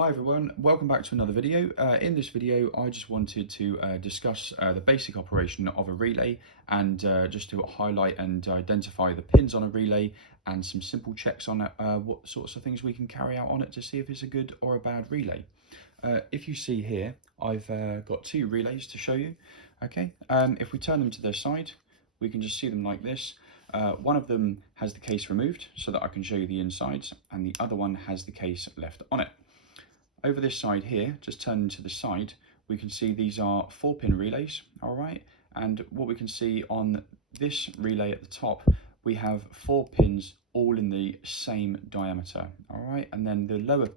Hi everyone, welcome back to another video. In this video I just wanted to discuss the basic operation of a relay and just to highlight and identify the pins on a relay and some simple checks on what sorts of things we can carry out on it to see if it's a good or a bad relay. If you see here, I've got two relays to show you. Okay, if we turn them to their side, we can just see them like this. One of them has the case removed so that I can show you the insides, and the other one has the case left on it. Over this side here, just turning to the side, we can see these are 4-pin relays, all right? And what we can see on this relay at the top, we have 4 pins all in the same diameter, all right? And then the lower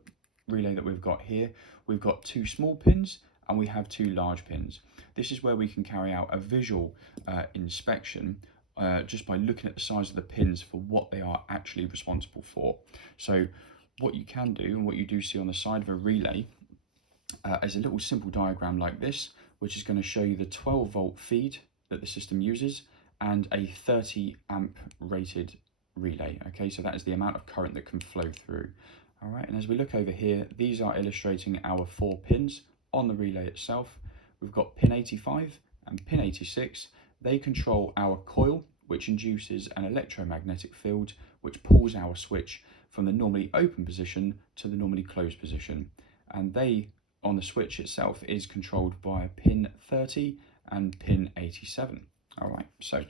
relay that we've got here, we've got 2 small pins and we have 2 large pins. This is where we can carry out a visual inspection just by looking at the size of the pins for what they are actually responsible for. So what you can do, and what you do see on the side of a relay, is a little simple diagram like this, which is going to show you the 12-volt feed that the system uses and a 30 amp rated relay. Okay, so that is the amount of current that can flow through. All right, and as we look over here, these are illustrating our 4 pins on the relay itself. We've got pin 85 and pin 86. They control our coil, which induces an electromagnetic field which pulls our switch from the normally open position to the normally closed position. And they, on the switch itself, is controlled by pin 30 and pin 87. All right, so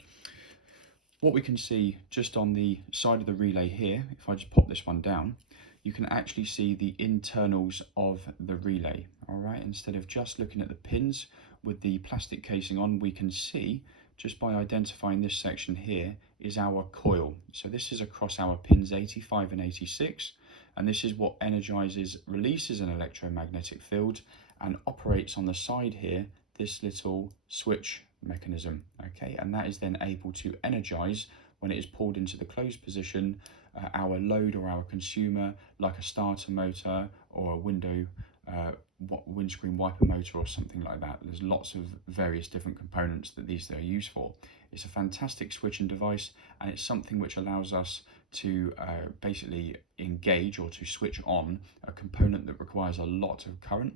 what we can see just on the side of the relay here, if I just pop this one down, you can actually see the internals of the relay. All right, instead of just looking at the pins with the plastic casing on, we can see just by identifying this section here is our coil. So this is across our pins 85 and 86, and this is what energizes, releases an electromagnetic field and operates on the side here, this little switch mechanism. Okay, and that is then able to energize when it is pulled into the closed position our load or our consumer, like a starter motor or a windscreen wiper motor or something like that. There's lots of various different components that these are used for. It's a fantastic switching device, and it's something which allows us to basically engage or to switch on a component that requires a lot of current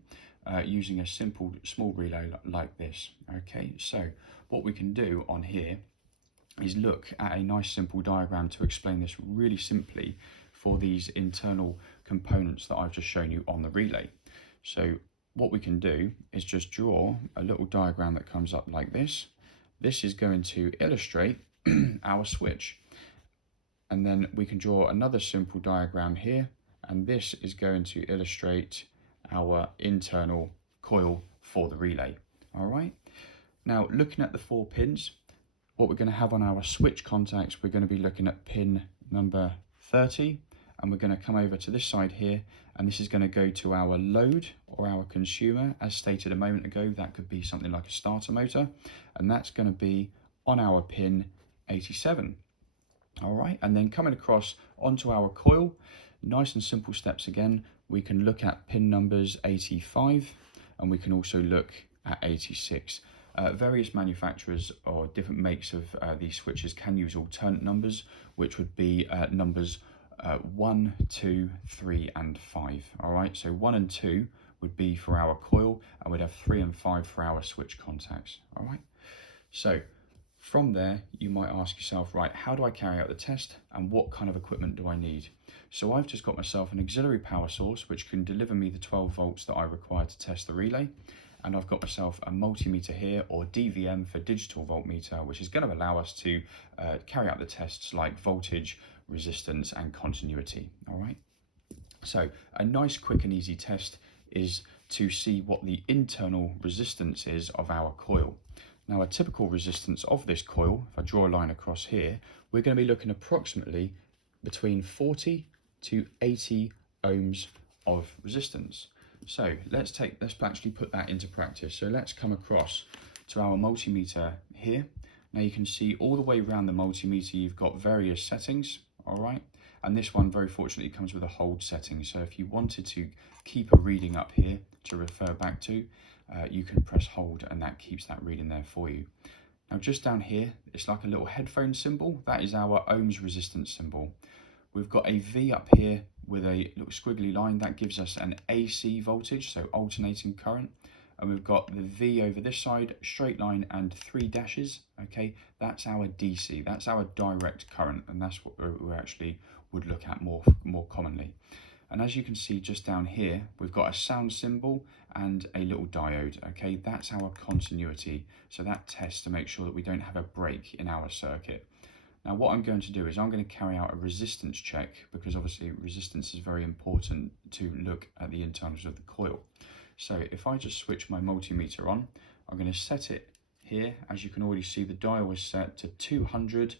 using a simple small relay like this. Okay, so what we can do on here is look at a nice simple diagram to explain this really simply for these internal components that I've just shown you on the relay. So what we can do is just draw a little diagram that comes up like this. This is going to illustrate our switch. And then we can draw another simple diagram here, and this is going to illustrate our internal coil for the relay. All right. Now, looking at the 4 pins, what we're going to have on our switch contacts, we're going to be looking at pin number 30, and we're going to come over to this side here, and this is going to go to our load or our consumer. As stated a moment ago, that could be something like a starter motor, and that's going to be on our pin 87. All right, and then coming across onto our coil, nice and simple steps again. We can look at pin numbers 85, and we can also look at 86. Various manufacturers or different makes of these switches can use alternate numbers, which would be numbers 1, 2, 3 and 5. All right, so 1 and 2 would be for our coil, and we'd have 3 and 5 for our switch contacts. All right, so from there you might ask yourself, right, how do I carry out the test and what kind of equipment do I need? So I've just got myself an auxiliary power source which can deliver me the 12 volts that I require to test the relay. And I've got myself a multimeter here, or DVM for digital voltmeter, which is going to allow us to carry out the tests like voltage, resistance and continuity. All right, so a nice, quick and easy test is to see what the internal resistance is of our coil. Now, a typical resistance of this coil, if I draw a line across here, we're going to be looking approximately between 40 to 80 ohms of resistance. So let's actually put that into practice. So let's come across to our multimeter here. Now you can see all the way around the multimeter you've got various settings, all right? And this one very fortunately comes with a hold setting. So if you wanted to keep a reading up here to refer back to, you can press hold and that keeps that reading there for you. Now just down here, it's like a little headphone symbol. That is our ohms resistance symbol. We've got a V up here, with a little squiggly line, that gives us an AC voltage, so alternating current. And we've got the V over this side, straight line and 3 dashes, okay? That's our DC, that's our direct current, and that's what we actually would look at more commonly. And as you can see just down here, we've got a sound symbol and a little diode, okay? That's our continuity. So that tests to make sure that we don't have a break in our circuit. Now what I'm going to do is I'm going to carry out a resistance check, because obviously resistance is very important to look at the internals of the coil. So if I just switch my multimeter on, I'm going to set it here. As you can already see, the dial is set to 200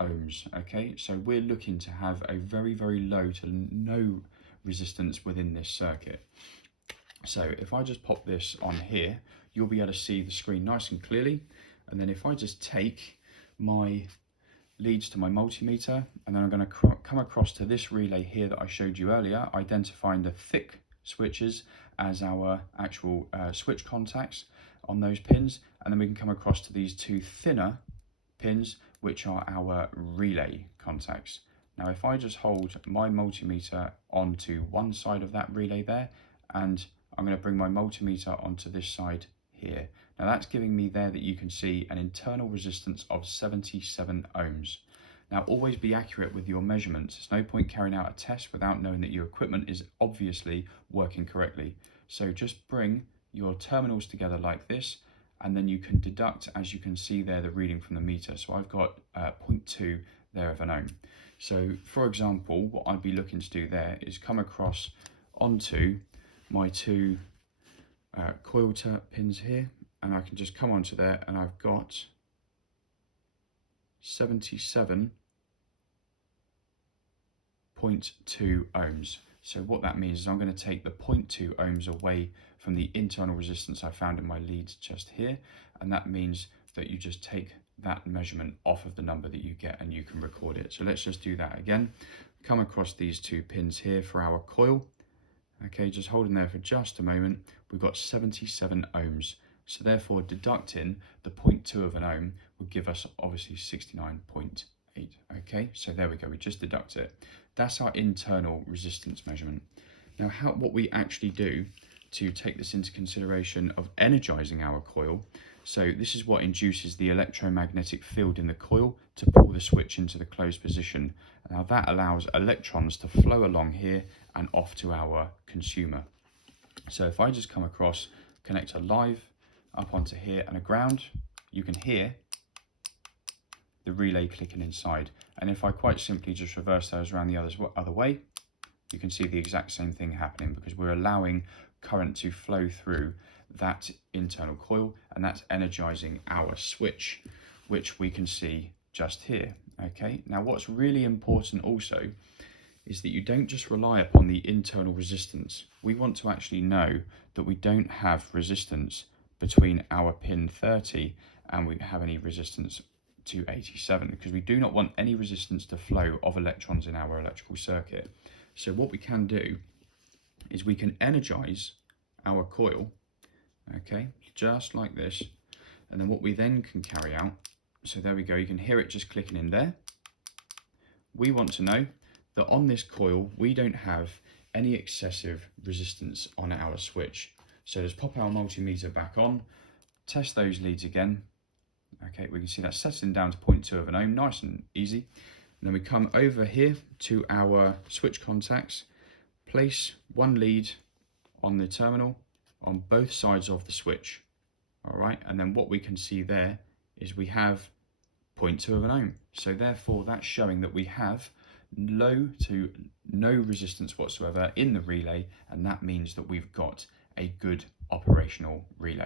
ohms, okay? So we're looking to have a very, very low to no resistance within this circuit. So if I just pop this on here, you'll be able to see the screen nice and clearly. And then if I just take my leads to my multimeter, and then I'm going to come across to this relay here that I showed you earlier, identifying the thick switches as our actual switch contacts on those pins, and then we can come across to these two thinner pins, which are our relay contacts. Now if I just hold my multimeter onto one side of that relay there, and I'm going to bring my multimeter onto this side here. Now that's giving me there that you can see an internal resistance of 77 ohms. Now always be accurate with your measurements. There's no point carrying out a test without knowing that your equipment is obviously working correctly. So just bring your terminals together like this, and then you can deduct, as you can see there, the reading from the meter. So I've got 0.2 there of an ohm. So for example, what I'd be looking to do there is come across onto my two coil pins here, and I can just come onto there, and I've got 77.2 ohms. So what that means is I'm going to take the 0.2 ohms away from the internal resistance I found in my leads just here, and that means that you just take that measurement off of the number that you get and you can record it. So let's just do that again. Come across these two pins here for our coil. Okay, just holding there for just a moment. We've got 77 ohms. So therefore deducting the 0.2 of an ohm would give us obviously 69.8. Okay, so there we go, we just deduct it. That's our internal resistance measurement. Now what we actually do to take this into consideration of energizing our coil, so this is what induces the electromagnetic field in the coil to pull the switch into the closed position. Now that allows electrons to flow along here and off to our consumer. So if I just come across, connect a live up onto here and a ground, you can hear the relay clicking inside. And if I quite simply just reverse those around the other way, you can see the exact same thing happening, because we're allowing current to flow through that internal coil, and that's energizing our switch, which we can see just here. Okay, now what's really important also is that you don't just rely upon the internal resistance. We want to actually know that we don't have resistance between our pin 30 and we have any resistance to 87, because we do not want any resistance to flow of electrons in our electrical circuit. So what we can do is we can energize our coil, okay, just like this. And then what we then can carry out, so there we go, you can hear it just clicking in there. We want to know that on this coil, we don't have any excessive resistance on our switch. So let's pop our multimeter back on, test those leads again. Okay, we can see that's settling down to 0.2 of an ohm, nice and easy. And then we come over here to our switch contacts, place one lead on the terminal on both sides of the switch. All right, and then what we can see there is we have 0.2 of an ohm. So therefore that's showing that we have low to no resistance whatsoever in the relay, and that means that we've got a good operational relay.